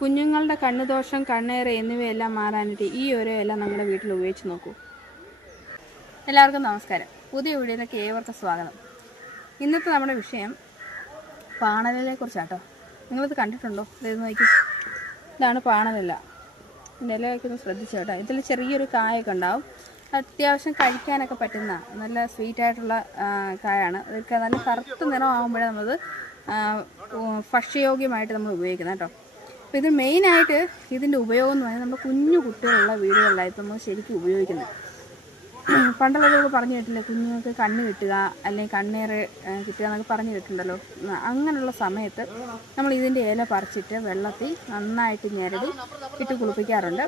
കുഞ്ഞുങ്ങളുടെ കണ്ണുദോഷം, കണ്ണേറ് എന്നിവയെല്ലാം മാറാനായിട്ട് ഈ ഒരു ഇല നമ്മുടെ വീട്ടിൽ ഉപയോഗിച്ച് നോക്കൂ. എല്ലാവർക്കും നമസ്കാരം. പുതിയ വീഡിയോയിലേക്ക് ഏവർക്കും സ്വാഗതം. ഇന്നത്തെ നമ്മുടെ വിഷയം പാണലിനെ കുറിച്ചാട്ടോ. നിങ്ങളിത് കണ്ടിട്ടുണ്ടോ? ഇത് നോക്കി, ഇതാണ് പാണലില. ഇതിൻ്റെ ഇലയൊക്കെ ഒന്ന് ശ്രദ്ധിച്ചു കേട്ടോ. ഇതിൽ ചെറിയൊരു കായൊക്കെ ഉണ്ടാവും. അത്യാവശ്യം കഴിക്കാനൊക്കെ പറ്റുന്ന നല്ല സ്വീറ്റായിട്ടുള്ള കായാണ്. ഇതൊക്കെ നല്ല കറുത്ത നിറമാകുമ്പോഴേ നമ്മളത് ഭക്ഷ്യയോഗ്യമായിട്ട് നമ്മൾ ഉപയോഗിക്കുന്നത് കേട്ടോ. അപ്പോൾ ഇത് മെയിനായിട്ട് ഇതിൻ്റെ ഉപയോഗം എന്ന് പറഞ്ഞാൽ നമ്മൾ കുഞ്ഞു കുട്ടികളുള്ള വീടുകളിലായിട്ട് നമ്മൾ ശരിക്കും ഉപയോഗിക്കുന്നത്. പണ്ടുള്ളവരൊക്കെ പറഞ്ഞു കേട്ടില്ലേ, കുഞ്ഞുങ്ങൾക്ക് കണ്ണ് കിട്ടുക അല്ലെങ്കിൽ കണ്ണേറ് കിട്ടുക എന്നൊക്കെ പറഞ്ഞു കേട്ടിട്ടുണ്ടല്ലോ. അങ്ങനെയുള്ള സമയത്ത് നമ്മൾ ഇതിൻ്റെ ഇല പറിച്ചിട്ട് വെള്ളത്തിൽ നന്നായിട്ട് ഞെരടി ഇട്ട് കുളിപ്പിക്കാറുണ്ട്.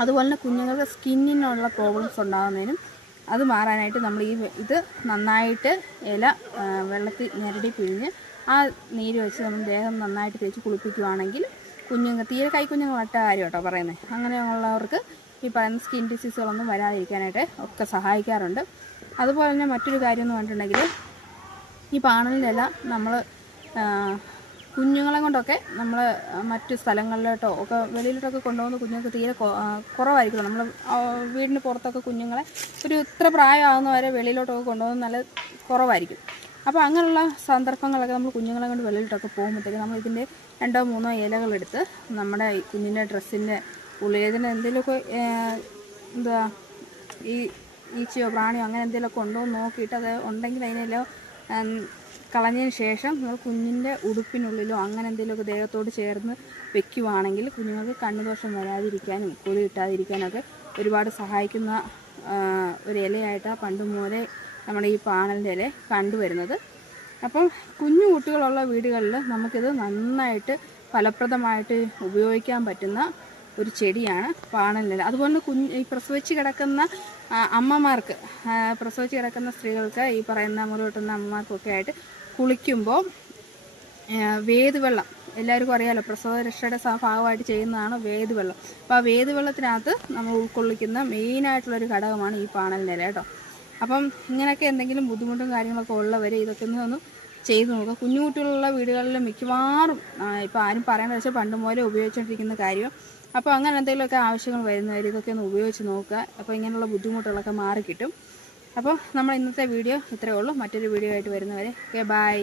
അതുപോലെ തന്നെ കുഞ്ഞുങ്ങൾക്ക് സ്കിന്നിനുള്ള പ്രോബ്ലംസ് ഉണ്ടാകുന്നതിനും അത് മാറാനായിട്ട് നമ്മൾ ഇത് നന്നായിട്ട് ഇല വെള്ളത്തിൽ ഞെരടി പിഴിഞ്ഞ് ആ നീര് വെച്ച് നമ്മൾ ദേഹം നന്നായിട്ട് തേച്ച് കുളിപ്പിക്കുകയാണെങ്കിൽ കുഞ്ഞുങ്ങൾ തീരെ കൈക്കുഞ്ഞുങ്ങളൊട്ട കാര്യം കേട്ടോ പറയുന്നത്, അങ്ങനെയുള്ളവർക്ക് ഈ പറയുന്ന സ്കിൻ ഡിസീസുകളൊന്നും വരാതിരിക്കാനായിട്ട് ഒക്കെ സഹായിക്കാറുണ്ട്. അതുപോലെ തന്നെ മറ്റൊരു കാര്യം എന്ന് പറഞ്ഞിട്ടുണ്ടെങ്കിൽ ഈ പാണലിലല്ല നമ്മൾ കുഞ്ഞുങ്ങളെ കൊണ്ടൊക്കെ നമ്മൾ മറ്റു സ്ഥലങ്ങളിലോട്ടോ ഒക്കെ വെളിയിലോട്ടൊക്കെ കൊണ്ടുപോകുന്ന കുഞ്ഞുങ്ങൾക്ക് തീരെ കുറവായിരിക്കും. നമ്മൾ വീടിന് പുറത്തൊക്കെ കുഞ്ഞുങ്ങളെ ഒരു ഇത്ര പ്രായമാകുന്നവരെ വെളിയിലോട്ടൊക്കെ കൊണ്ടുപോകുന്നത് നല്ല കുറവായിരിക്കും. അപ്പോൾ അങ്ങനെയുള്ള സന്ദർഭങ്ങളൊക്കെ നമ്മൾ കുഞ്ഞുങ്ങളെ കൊണ്ട് വെളിയിലോട്ടൊക്കെ പോകുമ്പോഴത്തേക്ക് നമ്മൾ ഇതിൻ്റെ 2-3 ഇലകളെടുത്ത് നമ്മുടെ കുഞ്ഞിൻ്റെ ഡ്രസ്സിൻ്റെ ഉള്ളിൽ ഇതിന് എന്തെങ്കിലുമൊക്കെ ഈച്ചയോ പ്രാണിയോ അങ്ങനെ എന്തെങ്കിലുമൊക്കെ ഉണ്ടോ എന്ന് നോക്കിയിട്ട് അത് ഉണ്ടെങ്കിൽ അതിനെല്ലാം കളഞ്ഞതിന് ശേഷം നമ്മൾ കുഞ്ഞിൻ്റെ ഉടുപ്പിനുള്ളിലോ അങ്ങനെ എന്തെങ്കിലുമൊക്കെ ദേഹത്തോട് ചേർന്ന് വെക്കുവാണെങ്കിൽ കുഞ്ഞുങ്ങൾക്ക് കണ്ണുദോഷം വരാതിരിക്കാനും കൊതി കിട്ടാതിരിക്കാനൊക്കെ ഒരുപാട് സഹായിക്കുന്ന ഒരു ഇലയായിട്ടാണ് പണ്ട് മുതലേ നമ്മുടെ ഈ പാണലിൻ്റെ ഇല കണ്ടുവരുന്നത്. അപ്പം കുഞ്ഞു കുട്ടികളുള്ള വീടുകളിൽ നമുക്കിത് നന്നായിട്ട് ഫലപ്രദമായിട്ട് ഉപയോഗിക്കാൻ പറ്റുന്ന ഒരു ചെടിയാണ് പാണലില. അതുപോലെ ഈ പ്രസവിച്ച് കിടക്കുന്ന അമ്മമാർക്ക്, പ്രസവിച്ച് കിടക്കുന്ന സ്ത്രീകൾക്ക്, ഈ പറയുന്ന മുറി കിട്ടുന്ന അമ്മമാർക്കൊക്കെ ആയിട്ട് കുളിക്കുമ്പോൾ വേദുവെള്ളം എല്ലാവർക്കും അറിയാമല്ലോ, പ്രസവരക്ഷയുടെ ഭാഗമായിട്ട് ചെയ്യുന്നതാണ് വേദുവെള്ളം. അപ്പോൾ ആ വേദുവെള്ളത്തിനകത്ത് നമ്മൾ ഉൾക്കൊള്ളിക്കുന്ന മെയിനായിട്ടുള്ളൊരു ഘടകമാണ് ഈ പാണലിൻ്റെ ഇല കേട്ടോ. അപ്പം ഇങ്ങനെയൊക്കെ എന്തെങ്കിലും ബുദ്ധിമുട്ടും കാര്യങ്ങളൊക്കെ ഉള്ളവർ ഇതൊക്കെ ഒന്ന് ചെയ്ത് നോക്കുക. കുഞ്ഞുകുട്ടികളുള്ള വീടുകളിൽ മിക്കവാറും ഇപ്പോൾ ആരും പറയേണ്ട വെച്ചാൽ പണ്ട് മുതലേ ഉപയോഗിച്ചുകൊണ്ടിരിക്കുന്ന കാര്യം. അപ്പോൾ അങ്ങനെ എന്തെങ്കിലുമൊക്കെ ആവശ്യങ്ങൾ വരുന്നവർ ഇതൊക്കെ ഒന്ന് ഉപയോഗിച്ച് നോക്കുക. അപ്പോൾ ഇങ്ങനെയുള്ള ബുദ്ധിമുട്ടുകളൊക്കെ മാറിക്കിട്ടും. അപ്പോൾ നമ്മൾ ഇന്നത്തെ വീഡിയോ ഇത്രയേ ഉള്ളൂ. മറ്റൊരു വീഡിയോ ആയിട്ട് വരുന്നവരെ ബൈ.